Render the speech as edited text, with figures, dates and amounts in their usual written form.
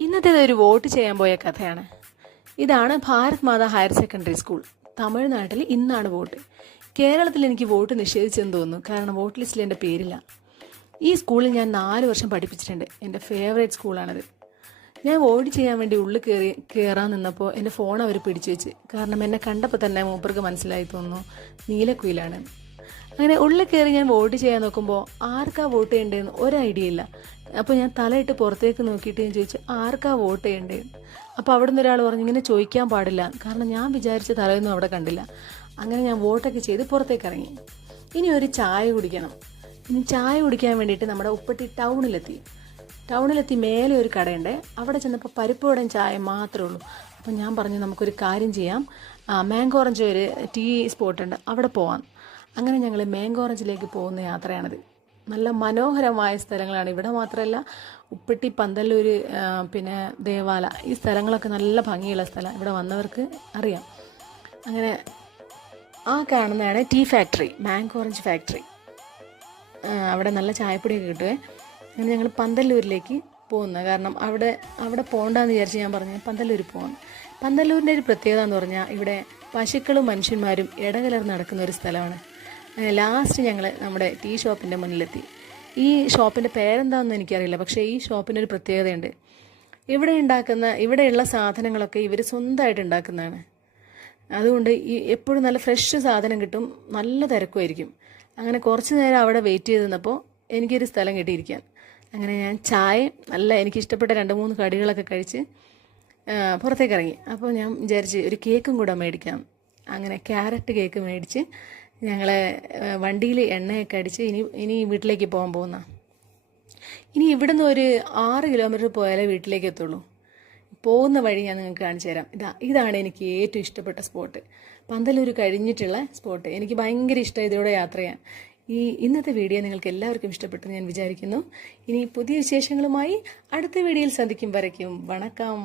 ഇന്നത്തേത് ഒരു വോട്ട് ചെയ്യാൻ പോയ കഥയാണ്. ഇതാണ് Bharat Mata higher secondary school. തമിഴ്നാട്ടിൽ ഇന്നാണ് വോട്ട്. കേരളത്തിൽ എനിക്ക് വോട്ട് നിഷേധിച്ചെന്ന് തോന്നുന്നു, കാരണം വോട്ട് ലിസ്റ്റിൽ എൻ്റെ പേരില്ല. ഈ സ്കൂളിൽ ഞാൻ 4 വർഷം പഠിപ്പിച്ചിട്ടുണ്ട്. എൻ്റെ ഫേവറേറ്റ് സ്കൂളാണത്. ഞാൻ വോട്ട് ചെയ്യാൻ വേണ്ടി ഉള്ളിൽ കയറാൻ നിന്നപ്പോൾ എൻ്റെ ഫോൺ അവർ പിടിച്ചു വെച്ച്. കാരണം എന്നെ കണ്ടപ്പോൾ തന്നെ മൂപ്പർക്ക് മനസ്സിലായി തോന്നുന്നു നീലക്കുയിലാണ്. അങ്ങനെ ഉള്ളിൽ കയറി ഞാൻ വോട്ട് ചെയ്യാൻ നോക്കുമ്പോൾ ആർക്കാ വോട്ട് ചെയ്യേണ്ടതെന്ന് ഒരു ഐഡിയ ഇല്ല. അപ്പോൾ ഞാൻ തലയിട്ട് പുറത്തേക്ക് നോക്കിയിട്ട് ഞാൻ ചോദിച്ചു ആർക്കാ വോട്ട് ചെയ്യേണ്ടതെന്ന്. അപ്പോൾ അവിടെ നിന്ന് ഒരാൾ പറഞ്ഞു ഇങ്ങനെ ചോദിക്കാൻ പാടില്ല, കാരണം ഞാൻ വിചാരിച്ച തലയൊന്നും അവിടെ കണ്ടില്ല. അങ്ങനെ ഞാൻ വോട്ടൊക്കെ ചെയ്ത് പുറത്തേക്ക് ഇറങ്ങി. ഇനി ഒരു ചായ കുടിക്കണം. ഇനി ചായ കുടിക്കാൻ വേണ്ടിയിട്ട് നമ്മുടെ ഉപ്പട്ടി ടൗണിലെത്തി മേലെ ഒരു കടയുണ്ട്. അവിടെ ചെന്നപ്പോൾ പരിപ്പ് വടയും ചായ മാത്രമേ ഉള്ളൂ. അപ്പം ഞാൻ പറഞ്ഞു നമുക്കൊരു കാര്യം ചെയ്യാം, മാംഗോ ഓറഞ്ച് ഒരു ടീ സ്പോട്ടുണ്ട്, അവിടെ പോവാം. അങ്ങനെ ഞങ്ങൾ മാംഗോ ഓറഞ്ചിലേക്ക് പോകുന്ന യാത്രയാണിത്. നല്ല മനോഹരമായ സ്ഥലങ്ങളാണ്. ഇവിടെ മാത്രമല്ല, ഉപ്പട്ടി, പന്തല്ലൂർ, പിന്നെ ദേവാല, ഈ സ്ഥലങ്ങളൊക്കെ നല്ല ഭംഗിയുള്ള സ്ഥലം. ഇവിടെ വന്നവർക്ക് അറിയാം. അങ്ങനെ ആ കാണുന്നതാണ് tea factory, mango orange factory. അവിടെ നല്ല ചായപ്പൊടിയൊക്കെ കിട്ടുമേ. അങ്ങനെ ഞങ്ങൾ പന്തല്ലൂരിലേക്ക് പോകുന്നത്, കാരണം അവിടെ പോകണ്ടെന്ന് വിചാരിച്ച് ഞാൻ പറഞ്ഞു പന്തല്ലൂർ പോകാം. പന്തല്ലൂരിൻ്റെ ഒരു പ്രത്യേകത എന്ന് പറഞ്ഞാൽ ഇവിടെ പശുക്കളും മനുഷ്യന്മാരും ഇടകലർന്ന് നടക്കുന്ന ഒരു സ്ഥലമാണ്. ലാസ്റ്റ് ഞങ്ങൾ നമ്മുടെ ടീ ഷോപ്പിൻ്റെ മുന്നിലെത്തി. ഈ ഷോപ്പിൻ്റെ പേരെന്താണെന്ന് എനിക്കറിയില്ല, പക്ഷേ ഈ ഷോപ്പിനൊരു പ്രത്യേകതയുണ്ട്. ഇവിടെയുള്ള സാധനങ്ങളൊക്കെ ഇവർ സ്വന്തമായിട്ട് ഉണ്ടാക്കുന്നതാണ്. അതുകൊണ്ട് എപ്പോഴും നല്ല ഫ്രഷ് സാധനം കിട്ടും, നല്ല തിരക്കുമായിരിക്കും. അങ്ങനെ കുറച്ച് നേരം അവിടെ വെയിറ്റ് ചെയ്ത് നിന്നപ്പോൾ എനിക്കൊരു സ്ഥലം കിട്ടിയിരിക്കാൻ. അങ്ങനെ ഞാൻ ചായ എനിക്കിഷ്ടപ്പെട്ട 2-3 കടികളൊക്കെ കഴിച്ച് പുറത്തേക്ക് ഇറങ്ങി. അപ്പോൾ ഞാൻ വിചാരിച്ച് ഒരു കേക്കും കൂടെ മേടിക്കാം. അങ്ങനെ ക്യാരറ്റ് കേക്ക് മേടിച്ച് ഞങ്ങൾ വണ്ടിയിൽ എണ്ണയൊക്കെ അടിച്ച് ഇനി വീട്ടിലേക്ക് പോകാൻ പോകുന്ന. ഇനി ഇവിടുന്ന് ഒരു 6 കിലോമീറ്റർ പോയാലേ വീട്ടിലേക്ക് എത്തുള്ളൂ. പോകുന്ന വഴി ഞാൻ നിങ്ങൾക്ക് കാണിച്ചു തരാം. ഇതാണ് എനിക്ക് ഏറ്റവും ഇഷ്ടപ്പെട്ട സ്പോട്ട്, പന്തല്ലൂർ കഴിഞ്ഞിട്ടുള്ള സ്പോട്ട്. എനിക്ക് ഭയങ്കര ഇഷ്ടം ഇതിലൂടെ യാത്ര ചെയ്യാൻ. ഇന്നത്തെ വീഡിയോ നിങ്ങൾക്ക് എല്ലാവർക്കും ഇഷ്ടപ്പെട്ടെന്ന് ഞാൻ വിചാരിക്കുന്നു. ഇനി പുതിയ വിശേഷങ്ങളുമായി അടുത്ത വീഡിയോയിൽ സന്ധിക്കും വരയ്ക്കും വണക്കം.